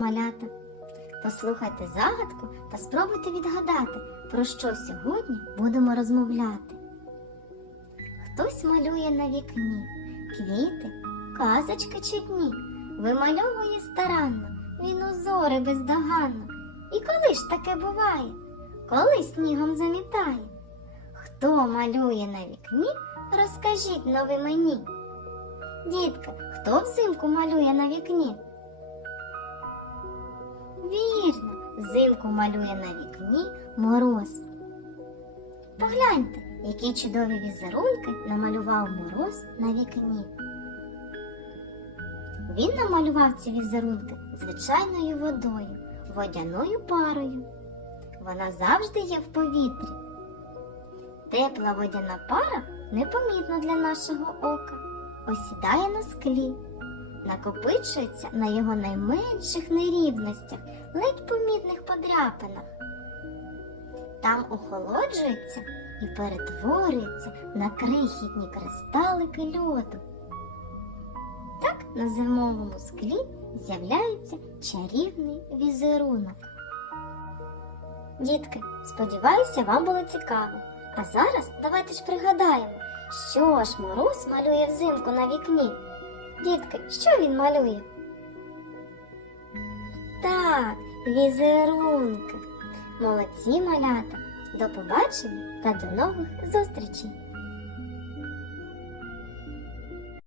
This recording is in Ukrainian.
Малята, послухайте загадку та спробуйте відгадати, про що сьогодні будемо розмовляти. Хтось малює на вікні квіти, казочки чи дні, вимальовує старанно, він узори бездоганно. І коли ж таке буває, коли снігом замітає? Хто малює на вікні, розкажіть но ви мені. Дітки, хто взимку малює на вікні? Вірно, взимку малює на вікні мороз. Погляньте, які чудові візерунки намалював мороз на вікні. Він намалював ці візерунки звичайною водою, водяною парою. Вона завжди є в повітрі. Тепла водяна пара непомітна для нашого ока, осідає на склі, накопичується на його найменших нерівностях, ледь помітних подряпинах. Там охолоджується і перетворюється на крихітні кристалики льоду. Так на зимовому склі з'являється чарівний візерунок. Дітки, сподіваюся, вам було цікаво. А зараз давайте ж пригадаємо, що ж мороз малює взимку на вікні. Дітки, що він малює? Так, візерунки. Молодці, малята! До побачення та до нових зустрічей!